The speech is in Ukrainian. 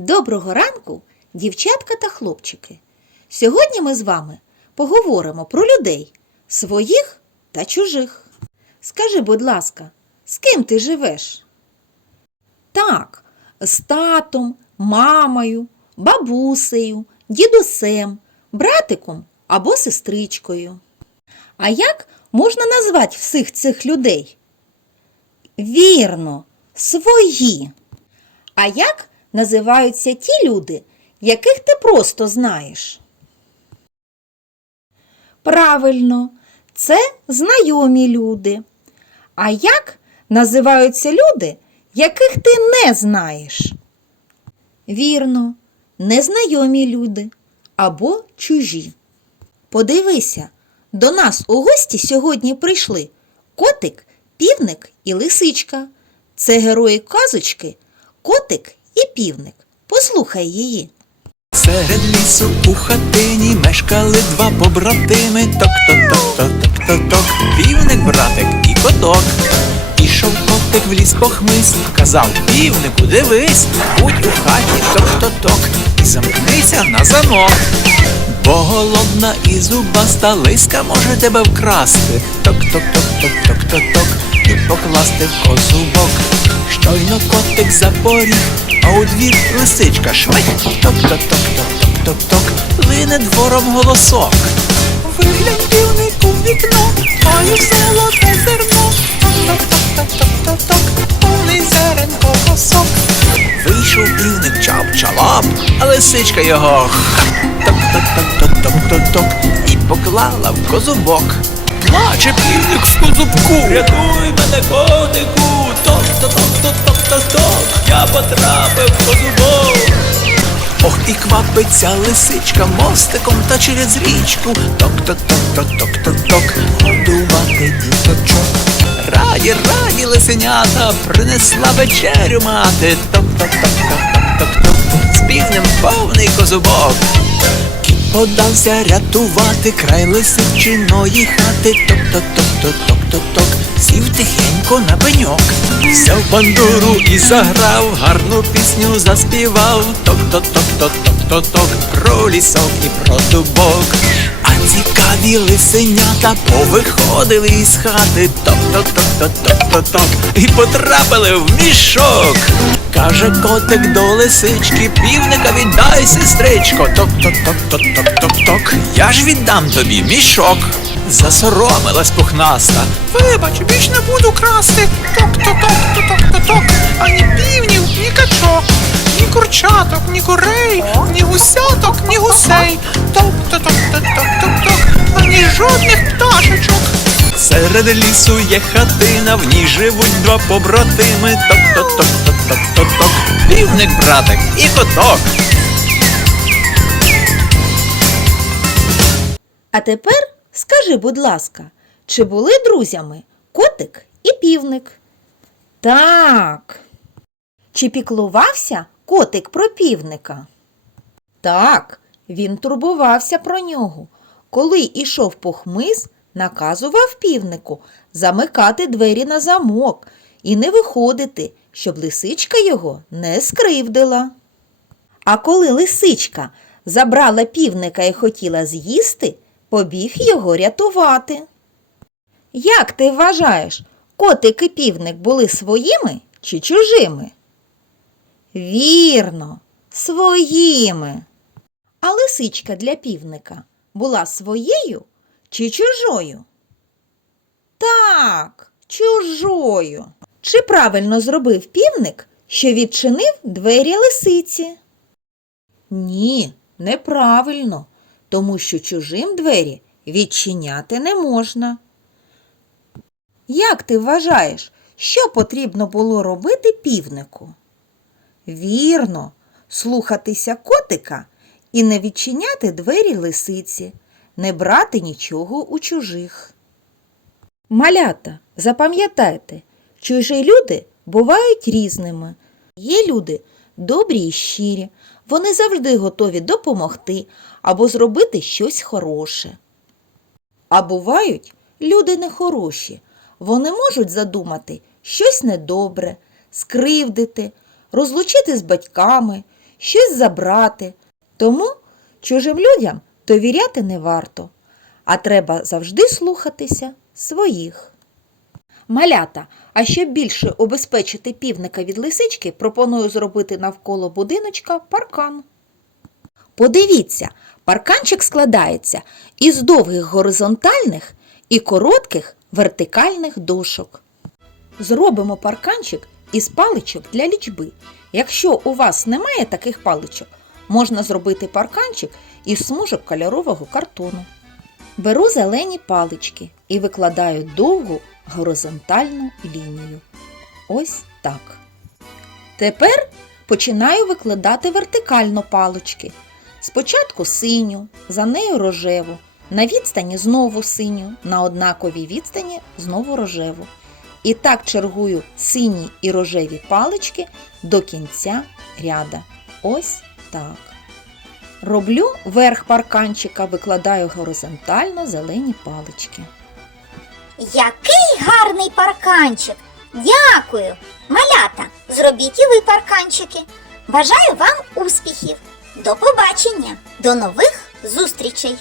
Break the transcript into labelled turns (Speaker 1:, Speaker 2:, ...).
Speaker 1: Доброго ранку, дівчатка та хлопчики. Сьогодні ми з вами поговоримо про людей своїх та чужих. Скажи, будь ласка, з ким ти живеш? Так, з татом, мамою, бабусею, дідусем, братиком або сестричкою. А як можна назвати всіх цих людей? Вірно, свої. А як називаються ті люди, яких ти просто знаєш? Правильно, це знайомі люди. А як називаються люди, яких ти не знаєш? Вірно, незнайомі люди або чужі. Подивися, до нас у гості сьогодні прийшли котик, півник і лисичка. Це герої казочки Котик і півник. Послухай її.
Speaker 2: Серед лісу у хатині мешкали два побратими. Ток-ток-ток-ток-ток-ток Півник, братик і коток. Ішов котик в ліс по хмиз Казав півнику, дивись, будь у хаті ток-ток-ток. І замкнися на замок. Бо голодна і зубаста лиска може тебе вкрасти. Ток-ток-ток-ток-ток-ток-ток покласти в козубок Щойно котик запоріг, а у двір лисичка швидь Ток-ток-ток-ток-ток-ток Лине двором голосок. Виглянь півнику в вікно, маю золоте зерно. Ток-ток-ток-ток-ток-ток Повний зерен колосок Вийшов півник чап-чалап, а лисичка його. Ток-ток-ток-ток-ток-ток І поклала в козубок Плаче півник в козубку Рятуй мене, котику Ток-ток-ток-ток-ток-ток Я потрапив в козубок Ох, і квапиться лисичка мостиком та через річку. Ток-ток-ток-ток-ток-ток-ток Годувати діточок. Раді, раді лисенята. Принесла вечерю мати. Ток-ток-ток-ток-ток-ток З півнем повний козубок подався рятувати край лисичиної хати. Ток-ток-ток-ток-ток-ток Сів тихенько на пеньок. Взяв бандуру і заграв, гарну пісню заспівав Ток-ток-ток-ток-ток-ток Про лісок і про дубок А цікаві лисенята повиходили із хати Ток-ток-ток-ток-ток-ток І потрапили в мішок Каже котик до лисички, півника віддай, сестричко. Ток-ток-ток-ток-ток-ток-ток. Я ж віддам тобі мішок. Засоромилась пухнаста. Вибач, більш не буду красти. Ток-ток-ток-ток-ток-ток. Курчаток, ні курей, ні гусяток, ні гусей. Ток-ток-ток-ток-ток-ток. Ані жодних пташечок. Серед лісу є хатина, в ній живуть два побратими. Ток-ток-ток-ток-ток-ток-ток. Півник, братик і коток.
Speaker 1: А тепер скажи, будь ласка, чи були друзями котик і півник? Так. Чи піклувався котик про півника? Так, він турбувався про нього. Коли ішов по хмиз, наказував півнику замикати двері на замок і не виходити, щоб лисичка його не скривдила. А коли лисичка забрала півника і хотіла з'їсти, побіг його рятувати. Як ти вважаєш, котик і півник були своїми чи чужими? Вірно, своїми. А лисичка для півника була своєю чи чужою? Так, чужою. Чи правильно зробив півник, що відчинив двері лисиці? Ні, неправильно, тому що чужим двері відчиняти не можна. Як ти вважаєш, що потрібно було робити півнику? Вірно, слухатися котика і не відчиняти двері лисиці, не брати нічого у чужих. Малята, запам'ятайте, чужі люди бувають різними. Є люди добрі і щирі, вони завжди готові допомогти або зробити щось хороше. А бувають люди нехороші, вони можуть задумати щось недобре, скривдити, розлучити з батьками, щось забрати. Тому чужим людям довіряти не варто, а треба завжди слухатися своїх. Малята, а щоб більше обезпечити півника від лисички, пропоную зробити навколо будиночка паркан. Подивіться, парканчик складається із довгих горизонтальних і коротких вертикальних дошок. Зробимо парканчик із паличок для лічби. Якщо у вас немає таких паличок, можна зробити парканчик із смужок кольорового картону. Беру зелені палички і викладаю довгу горизонтальну лінію. Ось так. Тепер починаю викладати вертикально палички. Спочатку синю, за нею рожеву, на відстані знову синю, на однаковій відстані знову рожеву. І так чергую сині і рожеві палички до кінця ряда. Ось так. Роблю верх парканчика, викладаю горизонтально зелені палички.
Speaker 3: Який гарний парканчик! Дякую! Малята, зробіть і ви парканчики. Бажаю вам успіхів! До побачення! До нових зустрічей!